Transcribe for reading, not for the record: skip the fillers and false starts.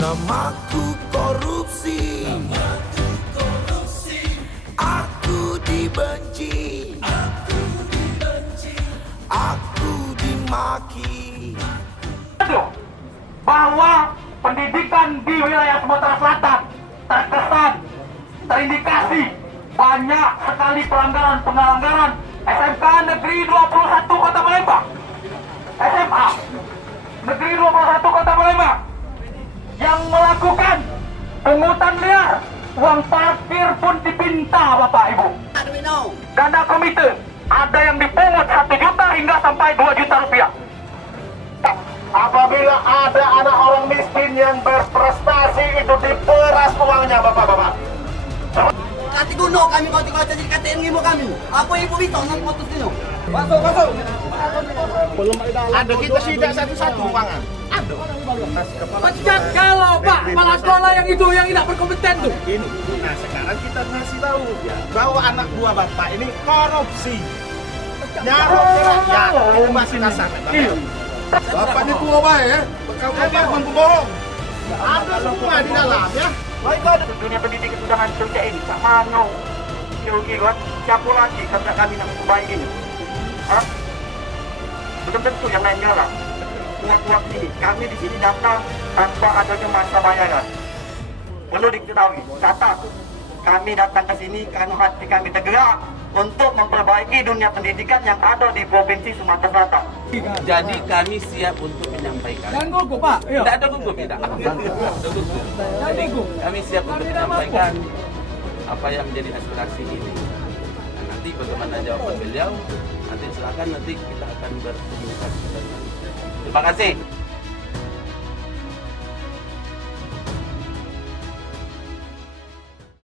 Namaku korupsi, aku dibenci, aku dimaki. Bahwa pendidikan di wilayah Sumatera Selatan terkesan terindikasi banyak sekali pelanggaran SMK Negeri 21 Kota Palembang, SMA Negeri 21 Kota Palembang yang melakukan pungutan liar, uang parkir pun dipinta Bapak Ibu. Dana komite ada yang dipungut 1 juta hingga sampai 2 juta rupiah. Apabila ada anak orang miskin yang berprestasi itu diperas uangnya Bapak-bapak. Kati kuno kami kau jadi KTN ngimo kami. Apa ibu bisa nang motor dino? Masuk. Belum ada kita sidak satu-satu uangan. Ada. Pecat kalau Pak, kepala sekolah yang itu yang tidak berkompeten tuh. Ini. Nah sekarang kita kasih tahu bahwa anak buah bapak ini korupsi. Nyarok ke rakyat itu masih kasar. Bapak ini tua baik ya, Bapak membohong. Ada semua di dalam ya. Dunia pendidikan sudah hancur kayak ini. Tak mana? Kira-kira siapa lagi kata kami nak memperbaiki ini? Hah? Belum tentu yang lain galak. Kuat-kuat sini, kami di sini datang tanpa adanya masa bayaran. Perlu diketahui, kata kami datang ke sini karena hati kami tergerak untuk memperbaiki dunia pendidikan yang ada di Provinsi Sumatera Selatan. Jadi kami siap untuk menyampaikan. Jangan gugup Pak. Iya. Tidak ada gugup, tidak. Jadi kami siap untuk menyampaikan apa yang menjadi aspirasi ini. Nah, nanti bagaimana jawaban beliau, nanti silakan nanti kita akan berkomunikasi. Terima kasih.